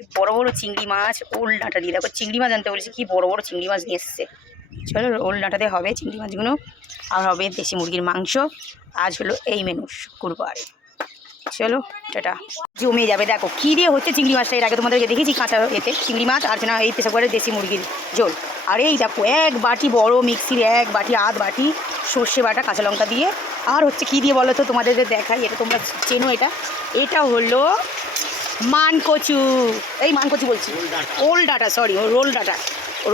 বড় বড় চিংড়ি মাছ, ওল ডাঁটা দিয়ে, দেখো চিংড়ি মাছ আনতে বলেছি, কি বড় বড় চিংড়ি মাছ নিয়ে এসছে। চলো ওল ডাঁটাতে হবে চিংড়ি মাছগুলো, আর হবে দেশি মুরগির মাংস। আজ হলো এই মেনু শুক্রবার। চলো টাটা। জমে যাবে, দেখো কী দিয়ে হচ্ছে চিংড়ি মাছটা, এর আগে তোমাদেরকে দেখেছি কাঁচা এতে চিংড়ি মাছ, আর না এই প্রেসার কুকারে দেশি মুরগির ঝোল। আর এই দেখো এক বাটি বড় মিক্সির এক বাটি আধ বাটি সর্ষে বাটা কাঁচা লঙ্কা দিয়ে। আর হচ্ছে কী দিয়ে বলো তো, তোমাদের দেখাই, এটা তোমরা চেনো, এটা হলো মানকচু। এই মানকচু বলছি, ওল ডাঁটা, সরি রোল ডাঁটা।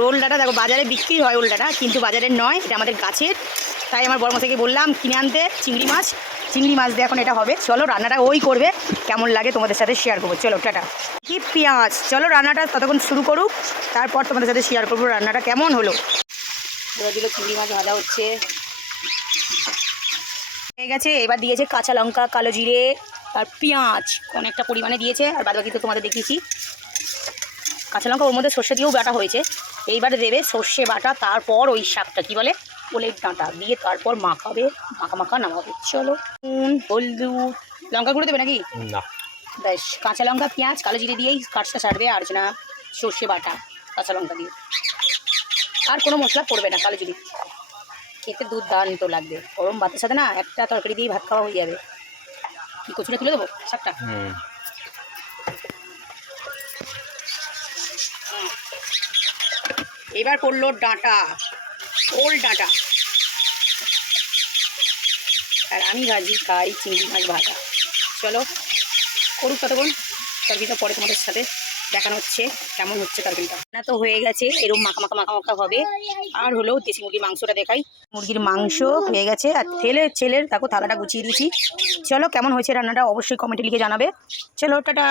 রোল ডাঁটা দেখো বাজারে বিক্রি হয় ওল ডাঁটা, কিন্তু বাজারের নয়, এটা আমাদের গাছের। তাই আমার বড় মশাইকে বললাম কিনে আনতে চিংড়ি মাছ দিয়ে এখন এটা হবে। চলো রান্নাটা ওই করবে, কেমন লাগে তোমাদের সাথে শেয়ার করবো। চলো টাটা। কি পেঁয়াজ, চলো রান্নাটা ততক্ষণ শুরু করুক, তারপর তোমাদের সাথে শেয়ার করবো রান্নাটা কেমন হলো। এবার দিল চিংড়ি মাছ ভাজা হচ্ছে, হয়ে গেছে। এবার দিয়েছে কাঁচা লঙ্কা, কালো জিরে আর পেঁয়াজ অনেকটা পরিমাণে দিয়েছে, আর বাদ বাকি তো তোমাদের দেখিয়েছি। কাঁচা লঙ্কা ওর মধ্যে সর্ষে দিয়েও বাটা হয়েছে। এইবারে দেবে সর্ষে বাটা, তারপর ওই শাকটা কী বলে ওলের ডাঁটা দিয়ে, তারপর মাখাবে, মাখা নামাবে। চলো হলুদ লঙ্কা গুঁড়ো দেবে নাকি না, বেশ কাঁচা লঙ্কা পেঁয়াজ কালো জিরে দিয়েই কাজটা সারবে, আর না সর্ষে বাটা কাঁচা লঙ্কা দিয়ে, আর কোনো মশলা পড়বে না। কালো জিরে খেতে দুর্দান্ত লাগবে, গরম ভাতের সাথে না একটা তরকারি দিয়েই ভাত খাওয়া হয়ে যাবে। কি কচুটা তুলে দেবো শাকটা। এবার পড়লো ডাঁটা, ওল ডাঁটা, আর আমি ভাজি খাই চিংড়ি মাছ ভাজা। চলো করুক ততক্ষণ, তরকারিটা পরে তোমাদের সাথে দেখানো হচ্ছে কেমন হচ্ছে তরকারিটা। না তো হয়ে গেছে, এরকম মাখা হবে। আর হলো দেশি মুরগির মাংসটা দেখাই, মুরগির মাংস হয়ে গেছে, আর ছেলের দেখো থালাটা গুছিয়ে দিয়েছি। চলো কেমন হয়েছে রান্নাটা অবশ্যই কমেন্টে লিখে জানাবে। চলো টাটা।